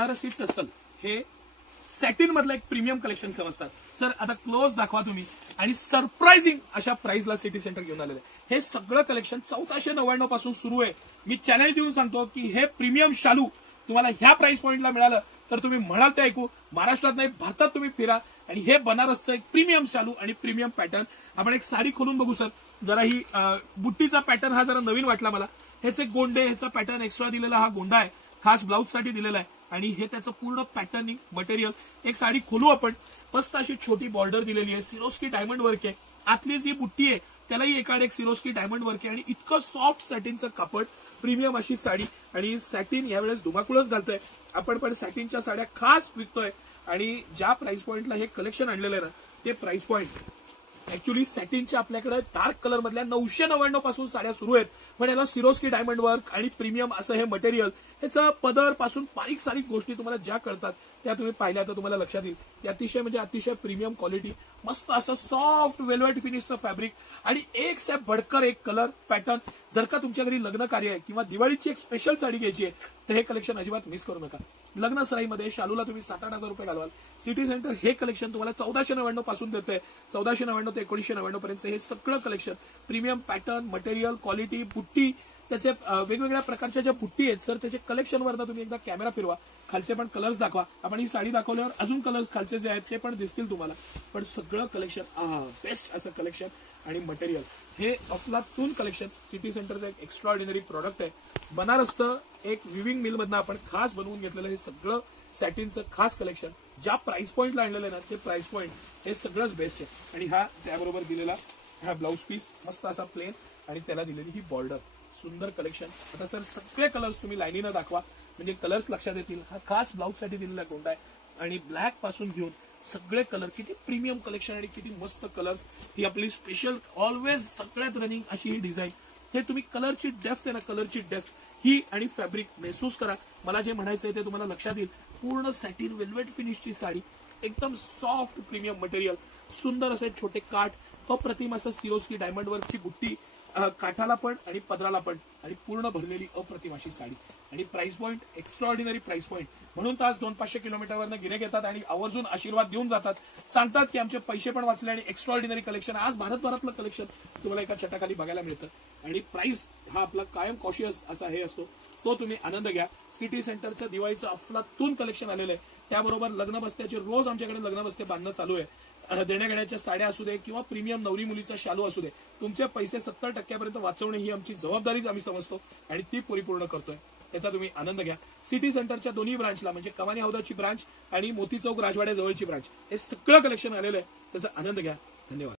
Banarasi tussle हे satin मधलं एक प्रीमियम कलेक्शन समजतात सर. आता क्लोज दाखवा तुम्ही आणि सरप्राइझिंग अशा प्राइसला सिटी सेंटर घेऊन आलेलं आहे. हे सगळं कलेक्शन 1499 पासून सुरू आहे. मी चॅलेंज देऊन सांगतो की हे प्रीमियम शालू तुम्हाला ह्या प्राइस पॉइंटला मिळालं तर तुम्ही म्हणाल ते ऐकू. महाराष्ट्रात नाही भारतात तुम्ही फिरा आणि हे बनारसचं एक प्रीमियम शालू आणि प्रीमियम पॅटर्न. आपण एक साडी खोलून बघू सर. जरा ही बुट्टीचा पॅटर्न हा जरा नवीन वाटला मला. ह्याचे गोंडे, ह्याचा पॅटर्न एक्स्ट्रा दिलेला हा गोंडा आहे, खास ब्लाउज साठी दिलेला आहे आणि हे त्याचं पूर्ण पॅटर्निंग मटेरियल. एक साडी खोलू आपण. मस्त अशी छोटी बॉर्डर दिलेली आहे, सिरोस्की डायमंड वर्क आहे. आतली जी बुट्टी आहे त्यालाही एकाड एक सिरोस्की डायमंड वर्क आहे आणि इतकं सॉफ्ट सॅटिनचं कापड. प्रीमियम अशी साडी आणि सॅटिन यावेळेस धुमाकूळच घालतोय आपण. पण सॅटिनच्या साड्या खास विकतोय आणि ज्या प्राइस पॉइंटला हे कलेक्शन आणलेलं आहे ना ते प्राइस पॉइंट ऍक्च्युली सॅटिनच्या आपल्याकडे डार्क कलर मधल्या 999 पासून साड्या सुरू आहेत. पण याला सिरोस्की डायमंड वर्क आणि प्रीमियम असं हे मटेरियल. ह्याचं पदर पासून बारीक सारीक गोष्टी तुम्हाला ज्या कळतात त्या तुम्ही पाहिल्या तर तुम्हाला लक्षात येईल. ते अतिशय म्हणजे अतिशय प्रीमियम क्वालिटी. मस्त असं सॉफ्ट वेल्वेट फिनिशचं फॅब्रिक आणि एक से बडकर एक कलर पॅटर्न. जर का तुमच्या घरी लग्न कार्य आहे किंवा दिवाळीची एक स्पेशल साडी घ्यायची आहे तर हे कलेक्शन अजिबात मिस करू नका. लग्न सराईमध्ये शालूला तुम्ही 7-8 हजार रुपये घालवाल. सिटी सेंटर हे कलेक्शन तुम्हाला 1499 पासून देते. 1499 ते 1999 पर्यंत हे सगळं collection premium pattern, material, quality, बुट्टी, त्याचे वेगवेगळ्या प्रकारच्या ज्या बुट्टी आहेत सर त्याचे कलेक्शन वरनं तुम्ही एकदा कॅमेरा फिरवा. खालचे पण कलर्स दाखवा. आपण ही साडी दाखवल्यावर अजून कलर्स खालचे जे आहेत ते पण दिसतील तुम्हाला. पण सगळं कलेक्शन बेस्ट असं कलेक्शन आणि मटेरियल. हे अफलातून कलेक्शन सिटी सेंटरचं एक एक्स्ट्राऑर्डिनरी प्रॉडक्ट आहे. बनारसचं एक विविंग मिल मधनं आपण खास बनवून घेतलेलं हे सगळं सॅटिनचं खास कलेक्शन. ज्या प्राइस पॉइंटला आणलेलं आहे ना ते प्राइस पॉइंट हे सगळंच बेस्ट आहे. आणि हा त्याबरोबर दिलेला हा ब्लाउज पीस मस्त असा प्लेन आणि त्याला दिलेली ही बॉर्डर. सुंदर कलेक्शन. आता सर सगळे कलर्स तुम्ही लाईनीनं दाखवा म्हणजे कलर्स लक्षात येतील. हा खास ब्लाउज साठी दिलेला गोंडा आहे आणि ब्लॅक पासून घेऊन सगळे कलर. किती प्रीमियम कलेक्शन आणि किती मस्त कलर्स. ही आपली स्पेशल ऑलवेज सगळ्यात रनिंग अशी ही डिझाईन. हे तुम्ही कलरची डेफ्थ आहे ना, कलरची डेफ्थ ही आणि फॅब्रिक महसूस करा. मला जे म्हणायचंय ते तुम्हाला लक्षात येईल. पूर्ण सॅटिन वेल्वेट फिनिशची साडी, एकदम सॉफ्ट प्रीमियम मटेरियल, सुंदर असे छोटे काठ, अप्रतिम असं सिरोस्की डायमंड वर्कची बुट्टी काठाला पण आणि पदराला पण आणि पूर्ण भरलेली अप्रतिम अशी साडी. आणि price point extraordinary price point. म्हणून तास 200-500 किलोमीटरवरनं गिऱ्हाईक येतात आणि आवर्जून आशीर्वाद देऊन जातात. सांगतात की आमचे पैसे पण वाचले आणि एक्स्ट्राऑर्डिनरी कलेक्शन. आज भारतभरातलं कलेक्शन तुम्हाला एका छटाखाली बघायला मिळतं. आणि प्राइस हा आपला कायम कॉशियस असा हे असतो तो तुम्ही आनंद घ्या. सिटी सेंटरचं दिवाळीचं अफलातून कलेक्शन आलेलं आहे. त्याबरोबर लग्न बस्त्याचे रोज आमच्याकडे लग्न बस्ते बांधणं चालू आहे. देण्याघेण्याच्या साड्या असू दे किंवा प्रीमियम नवरी मुलीचा शालू असू दे, तुमचे पैसे 70% वाचवणे ही आमची जबाबदारीच आम्ही समजतो आणि ती परिपूर्ण करतोय. त्याचा तुम्ही आनंद घ्या. सिटी सेंटरच्या दोन्ही ब्रांचला म्हणजे कमानी हौदाची ब्रांच आणि मोती चौक राजवाड्याजवळची ब्रांच हे सगळं कलेक्शन आलेलं आहे. त्याचा आनंद घ्या. धन्यवाद.